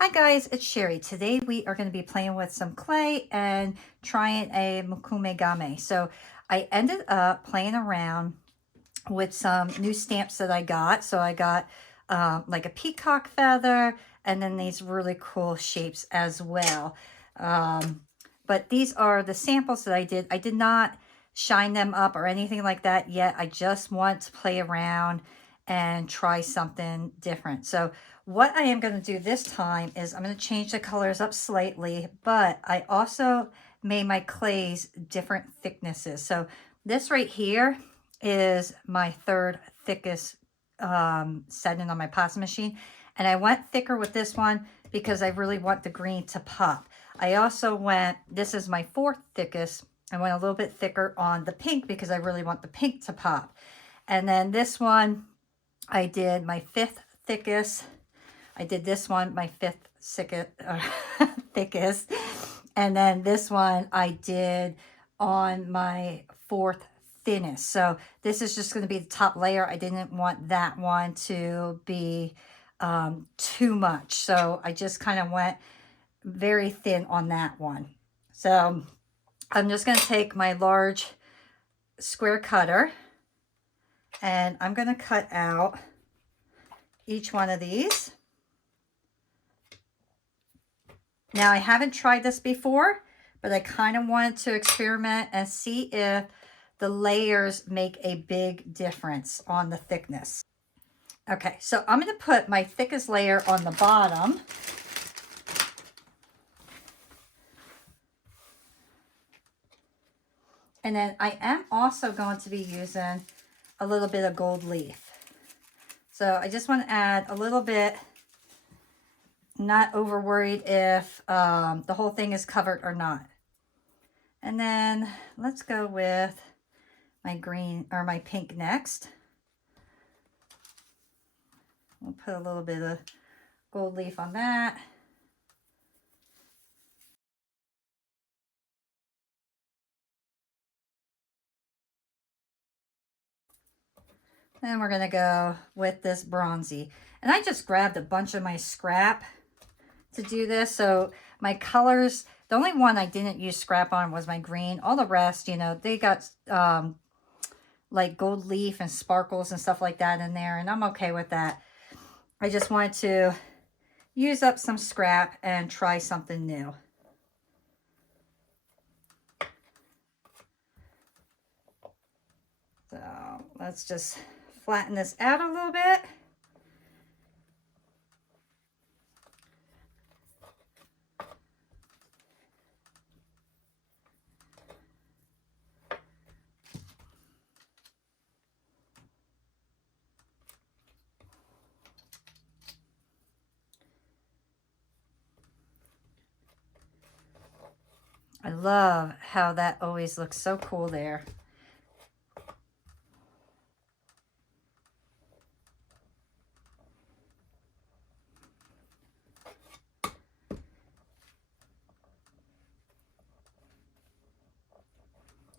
Hi guys, it's Sherry. Today we are going to be playing with some clay and trying a Mokume Gane. So I ended up playing around with some new stamps that I got. So I got like a peacock feather and then these really cool shapes as well. But these are the samples that I did. I did not shine them up or anything like that yet. I just want to play around and try something different. So what I am going to do this time is I'm going to change the colors up slightly, but I also made my clays different thicknesses. So this right here is my third thickest setting on my pasta machine. And I went thicker with this one because I really want the green to pop. I also went, this is my fourth thickest. I went a little bit thicker on the pink because I really want the pink to pop. And then this one, I did my fifth thickest. I did this one, my fifth thickest. And then this one I did on my fourth thinnest. So this is just going to be the top layer. I didn't want that one to be too much. So I just kind of went very thin on that one. So I'm just going to take my large square cutter and I'm going to cut out each one of these. Now I haven't tried this before, but I kind of wanted to experiment and see if the layers make a big difference on the thickness. Okay, so I'm going to put my thickest layer on the bottom. And then I am also going to be using a little bit of gold leaf. So I just want to add a little bit, not over worried if the whole thing is covered or not. And then let's go with my green or my pink next. We'll put a little bit of gold leaf on that. Then we're going to go with this bronzy. And I just grabbed a bunch of my scrap to do this. So my colors, the only one I didn't use scrap on was my green. All the rest, you know, they got like gold leaf and sparkles and stuff like that in there. And I'm okay with that. I just wanted to use up some scrap and try something new. So let's just flatten this out a little bit. I love how that always looks so cool there.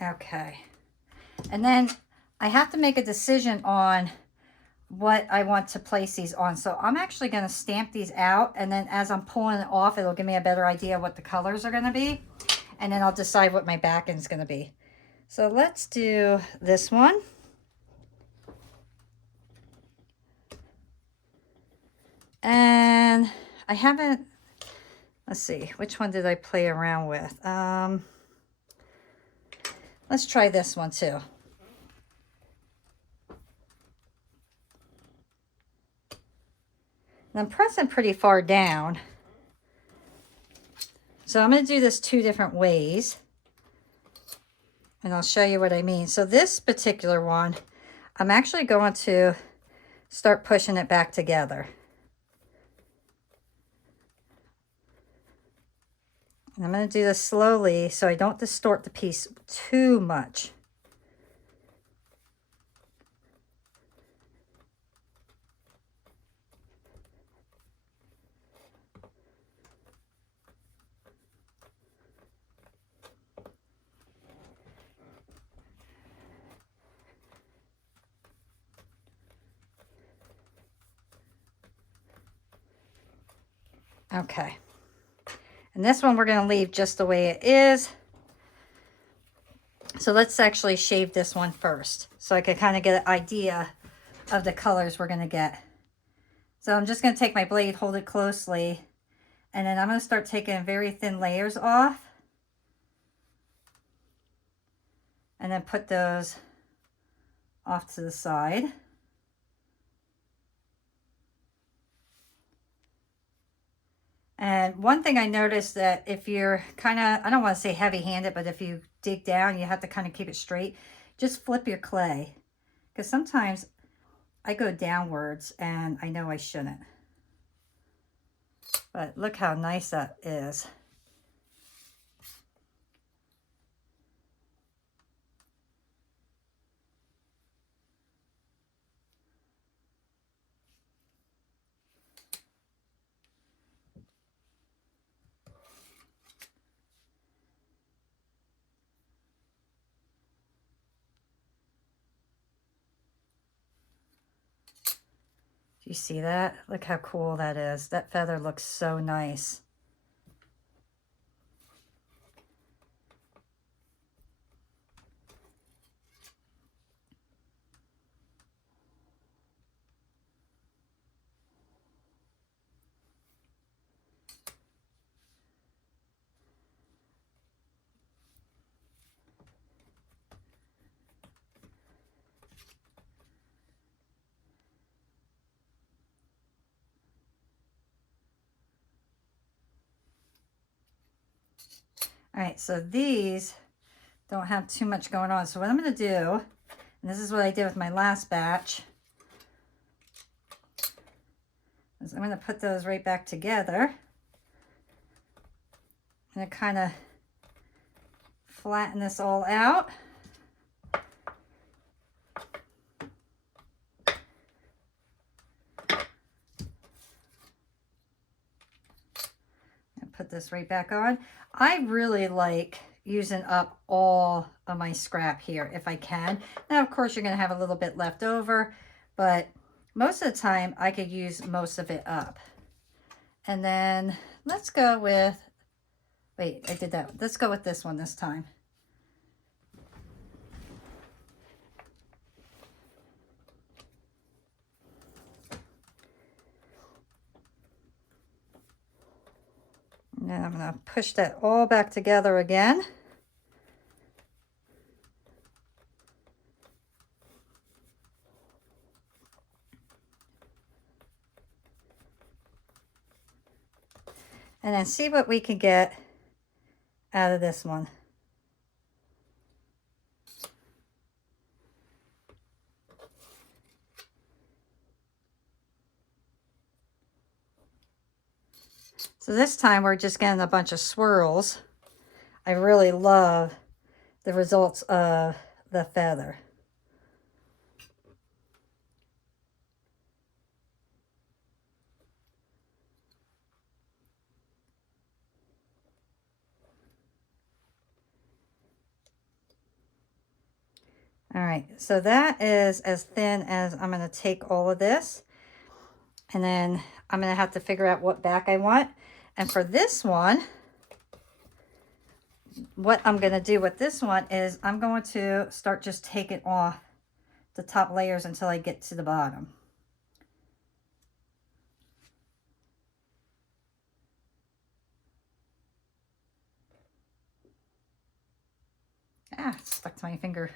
Okay. And then I have to make a decision on what I want to place these on. So I'm actually going to stamp these out, and then as I'm pulling it off, it'll give me a better idea of what the colors are going to be. And then I'll decide what my back end is going to be. So let's do this one. And I haven't, let's see, which one did I play around with? Let's try this one too. And I'm pressing pretty far down. So I'm going to do this two different ways. And I'll show you what I mean. So this particular one, I'm actually going to start pushing it back together. And I'm going to do this slowly so I don't distort the piece too much. Okay. And this one we're going to leave just the way it is. So let's actually shave this one first so I can kind of get an idea of the colors we're going to get. So I'm just going to take my blade, hold it closely, and then I'm going to start taking very thin layers off. And then put those off to the side. And one thing I noticed that if you're kind of, I don't want to say heavy-handed, but if you dig down, you have to kind of keep it straight. Just flip your clay. Because sometimes I go downwards and I know I shouldn't. But look how nice that is. Do you see that? Look how cool that is. That feather looks so nice. All right, so these don't have too much going on. So what I'm going to do, and this is what I did with my last batch, is I'm going to put those right back together. I'm going to kind of flatten this all out. And put this right back on. I really like using up all of my scrap here if I can. Now, of course, you're going to have a little bit left over, but most of the time I could use most of it up. And then let's go with, wait, I did that. Let's go with this one this time. And then I'm going to push that all back together again. And then see what we can get out of this one. So this time we're just getting a bunch of swirls. I really love the results of the feather. All right, so that is as thin as I'm going to take all of this. And then I'm going to have to figure out what back I want. And for this one, what I'm going to do with this one is I'm going to start just taking off the top layers until I get to the bottom. Ah, it stuck to my finger.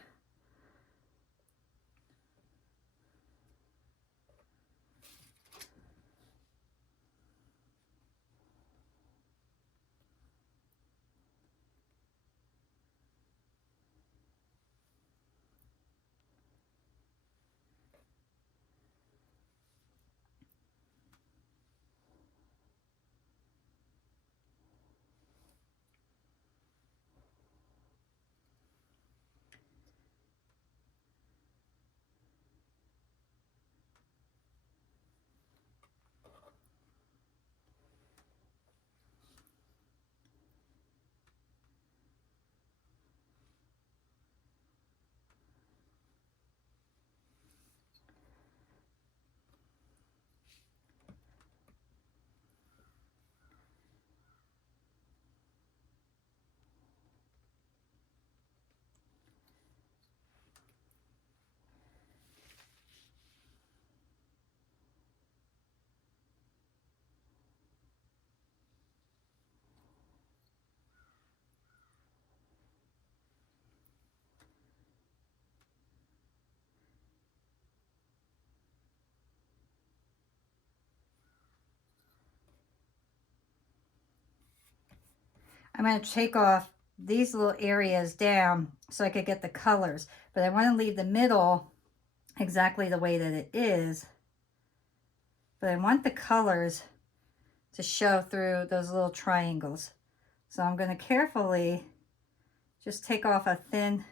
I'm going to take off these little areas down so I could get the colors, but I want to leave the middle exactly the way that it is, but I want the colors to show through those little triangles. So I'm going to carefully just take off a thin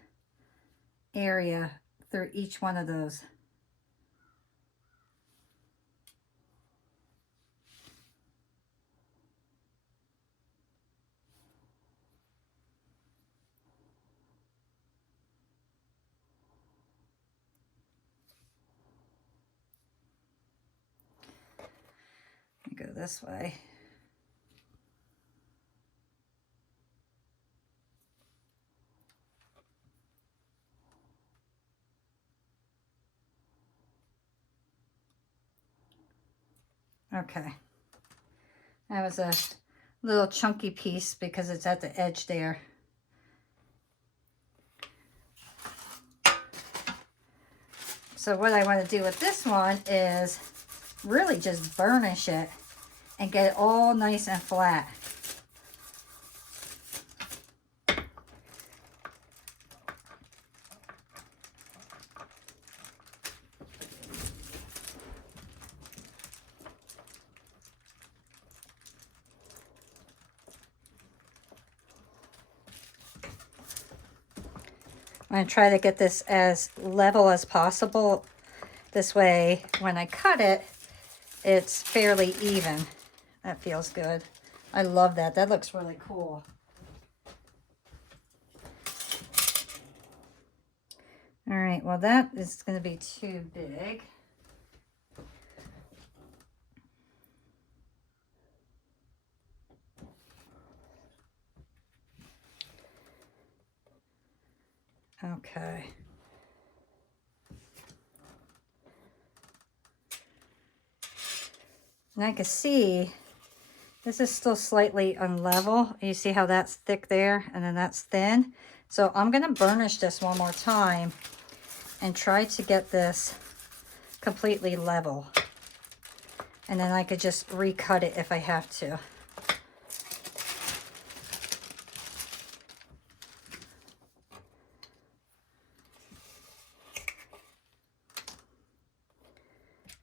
area through each one of those. Go this way. Okay. That was a little chunky piece because it's at the edge there. So what I want to do with this one is really just burnish it and get it all nice and flat. I'm going to try to get this as level as possible. This way, when I cut it, it's fairly even. That feels good. I love that. That looks really cool. All right, well, that is going to be too big. Okay. And I can see this is still slightly unlevel. You see how that's thick there and then that's thin? So I'm going to burnish this one more time and try to get this completely level. And then I could just recut it if I have to.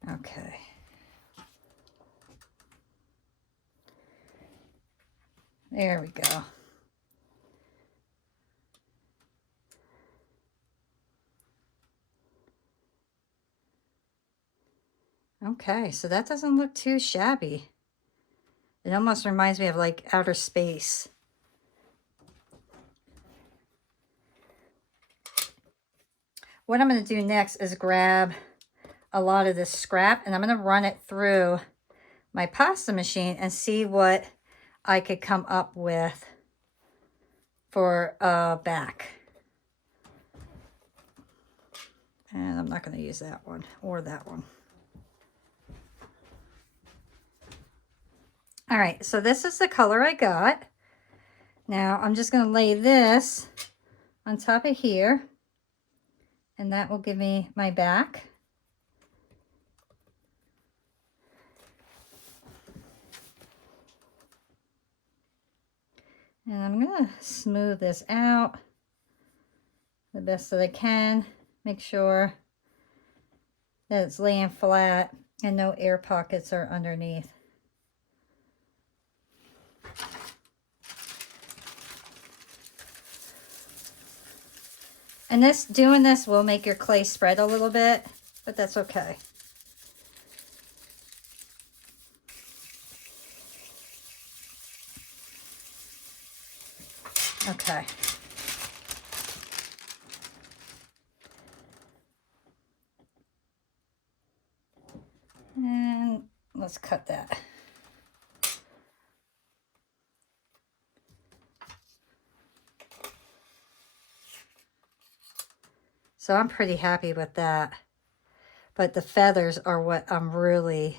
Okay. There we go. Okay, so that doesn't look too shabby. It almost reminds me of like outer space. What I'm going to do next is grab a lot of this scrap and I'm going to run it through my pasta machine and see what I could come up with for a back. And I'm not going to use that one or that one. All right, so this is the color I got. Now I'm just going to lay this on top of here, and that will give me my back. And I'm going to smooth this out the best that I can. Make sure that it's laying flat and no air pockets are underneath. And doing this will make your clay spread a little bit, but that's okay. Okay. And let's cut that. So I'm pretty happy with that. But the feathers are what I'm really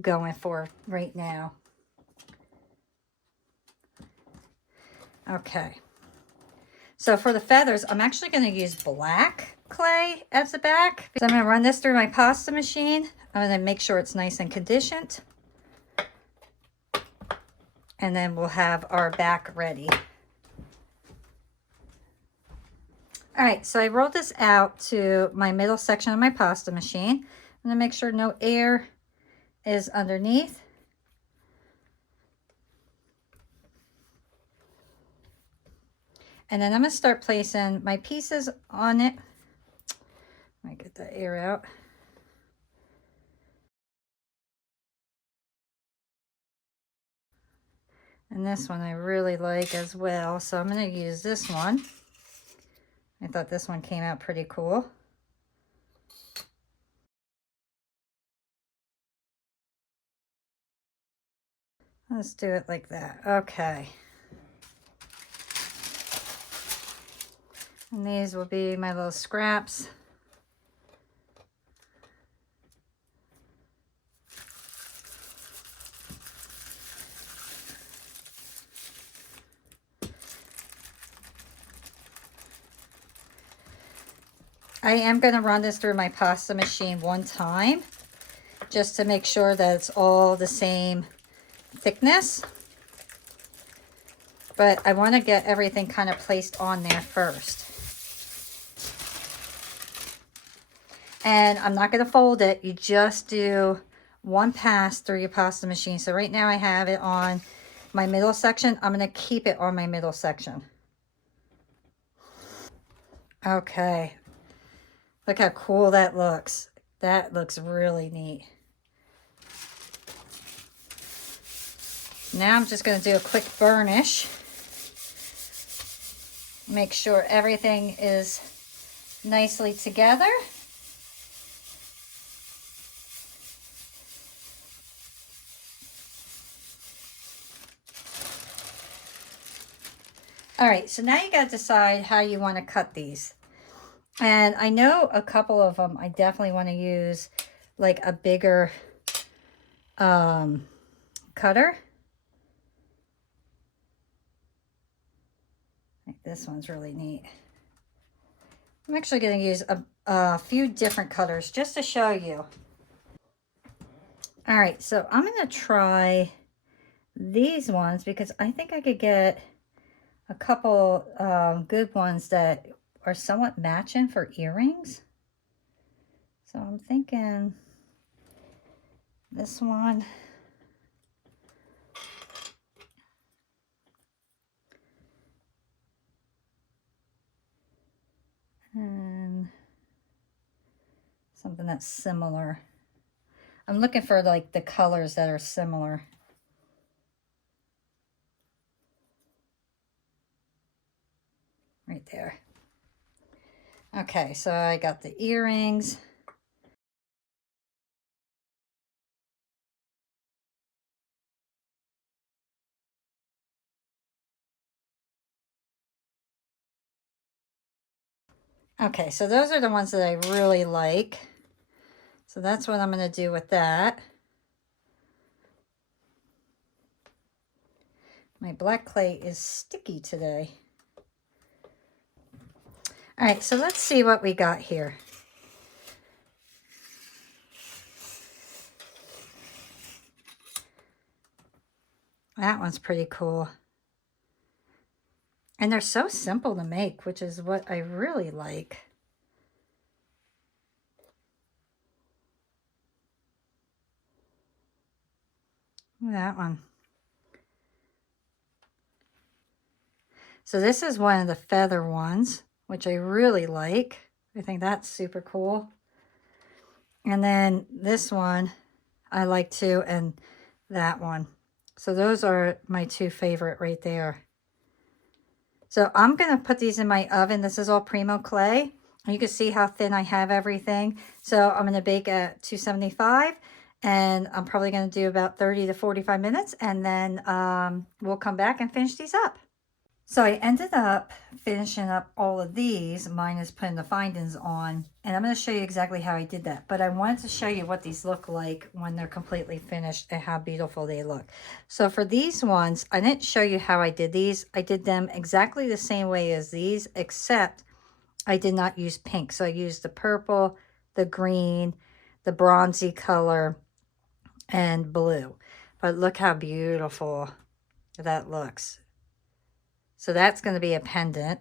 going for right now. Okay. So for the feathers, I'm actually going to use black clay as the back. So I'm going to run this through my pasta machine. I'm going to make sure it's nice and conditioned. and then we'll have our back ready. All right, so I rolled this out to my middle section of my pasta machine. I'm gonna make sure no air is underneath. And then I'm gonna start placing my pieces on it. Let me get the air out. And this one I really like as well, so I'm gonna use this one. I thought this one came out pretty cool. Let's do it like that. Okay. And these will be my little scraps. I am going to run this through my pasta machine one time just to make sure that it's all the same thickness. But I want to get everything kind of placed on there first. And I'm not going to fold it. You just do one pass through your pasta machine. So right now I have it on my middle section. I'm going to keep it on my middle section. Okay. Look how cool that looks. That looks really neat. Now I'm just going to do a quick burnish. Make sure everything is nicely together. All right, so now you got to decide how you want to cut these. And I know a couple of them I definitely want to use like a bigger cutter. Like this one's really neat. I'm actually going to use a few different cutters just to show you. All right, so I'm going to try these ones because I think I could get a couple good ones that are somewhat matching for earrings. So I'm thinking this one. And something that's similar. I'm looking for like the colors that are similar. Right there. Okay, so I got the earrings. Okay, so those are the ones that I really like. So that's what I'm going to do with that. My black clay is sticky today. All right, so let's see what we got here. That one's pretty cool. And they're so simple to make, which is what I really like. That one. So this is one of the feather ones, which I really like. I think that's super cool. And then this one I like too, and that one. So those are my two favorite right there. So I'm going to put these in my oven. This is all Primo clay. You can see how thin I have everything. So I'm going to bake at 275. And I'm probably going to do about 30 to 45 minutes. And then we'll come back and finish these up. So I ended up finishing up all of these, minus putting the findings on, and I'm going to show you exactly how I did that. But I wanted to show you what these look like when they're completely finished and how beautiful they look. So for these ones, I didn't show you how I did these. I did them exactly the same way as these, except I did not use pink. So I used the purple, the green, the bronzy color, and blue. But look how beautiful that looks. So that's going to be a pendant.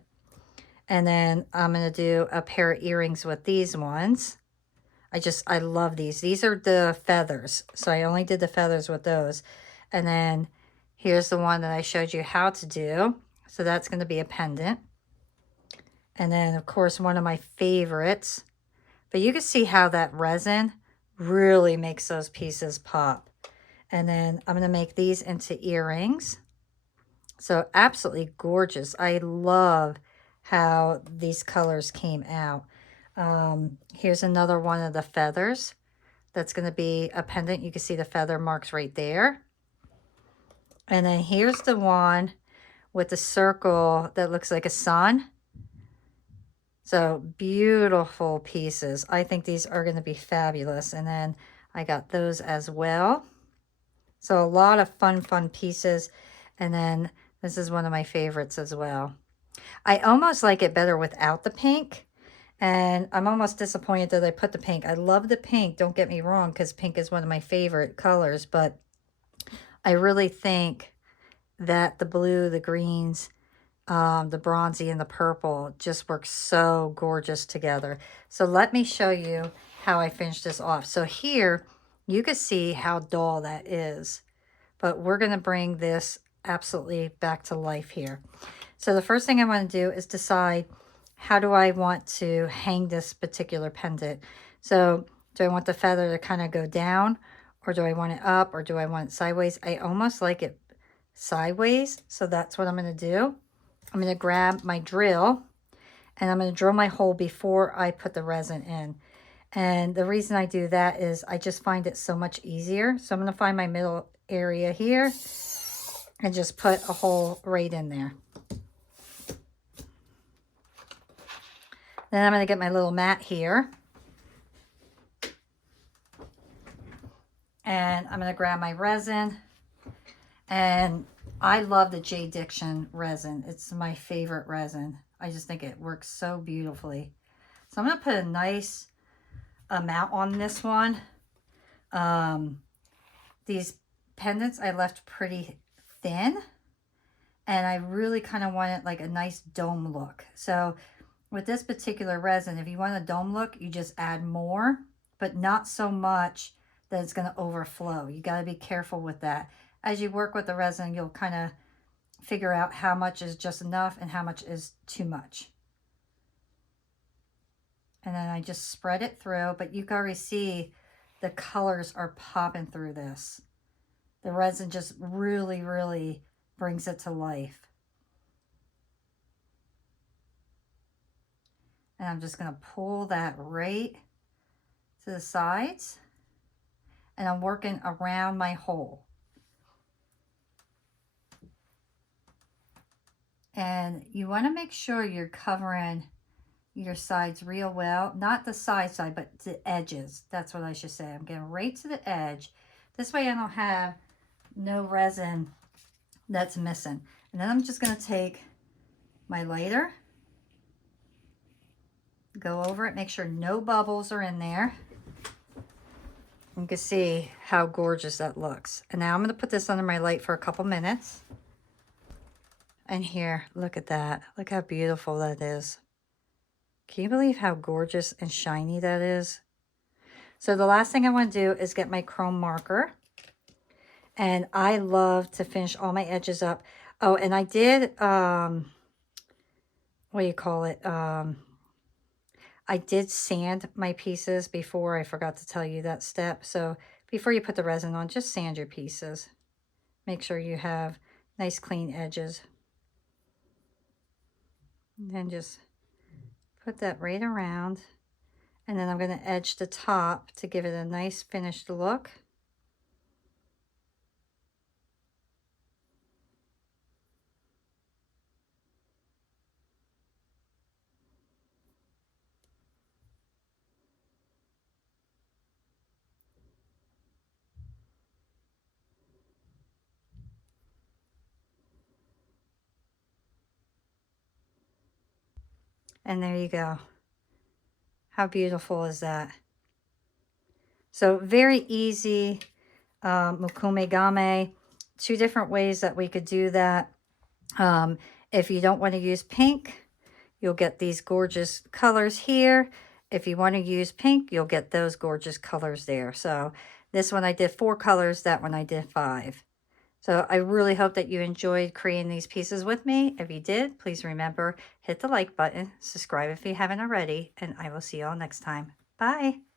And then I'm going to do a pair of earrings with these ones. I love these. These are the feathers. So I only did the feathers with those. And then here's the one that I showed you how to do. So that's going to be a pendant. And then, of course, one of my favorites. But you can see how that resin really makes those pieces pop. And then I'm going to make these into earrings. So absolutely gorgeous. I love how these colors came out. Here's another one of the feathers. That's going to be a pendant. You can see the feather marks right there. And then here's the one with the circle that looks like a sun. So beautiful pieces. I think these are going to be fabulous. And then I got those as well. So a lot of fun pieces. And then this is one of my favorites as well. I almost like it better without the pink. And I'm almost disappointed that I put the pink. I love the pink, don't get me wrong, because pink is one of my favorite colors. But I really think that the blue, the greens, the bronzy, and the purple just work so gorgeous together. So let me show you how I finished this off. So here, you can see how dull that is. But we're going to bring this absolutely back to life here. So the first thing I want to do is decide, how do I want to hang this particular pendant? So do I want the feather to kind of go down, or do I want it up, or do I want it sideways? I almost like it sideways, so that's what I'm going to do. I'm going to grab my drill, and I'm going to drill my hole before I put the resin in. And the reason I do that is I just find it so much easier. So I'm going to find my middle area here and just put a hole right in there. Then I'm going to get my little mat here. And I'm going to grab my resin. And I love the J. Diction resin. It's my favorite resin. I just think it works so beautifully. So I'm going to put a nice amount on this one. These pendants I left pretty thin. And I really kind of wanted like a nice dome look. So with this particular resin, if you want a dome look, you just add more, but not so much that it's going to overflow. You got to be careful with that. As you work with the resin, you'll kind of figure out how much is just enough and how much is too much. And then I just spread it through, but you can already see the colors are popping through this. The resin just really brings it to life. And I'm just going to pull that right to the sides. And I'm working around my hole. And you want to make sure you're covering your sides real well. Not the side, but the edges. That's what I should say. I'm getting right to the edge. This way I don't have no resin that's missing. And then I'm just going to take my lighter, go over it, make sure no bubbles are in there. You can see how gorgeous that looks. And now I'm going to put this under my light for a couple minutes. And here, look at that. Look how beautiful that is. Can you believe how gorgeous and shiny that is? So the last thing I want to do is get my chrome marker. And I love to finish all my edges up. Oh, and I did, what do you call it? I did sand my pieces before. I forgot to tell you that step. So before you put the resin on, just sand your pieces. Make sure you have nice clean edges. And then just put that right around. And then I'm going to edge the top to give it a nice finished look. And there you go. How beautiful is that? So very easy Mokume Gane. two different ways that we could do that. If you don't want to use pink, you'll get these gorgeous colors here. If you want to use pink, you'll get those gorgeous colors there. So this one I did 4 colors, that one I did 5. So I really hope that you enjoyed creating these pieces with me. If you did, please remember, hit the like button, subscribe if you haven't already, and I will see you all next time. Bye.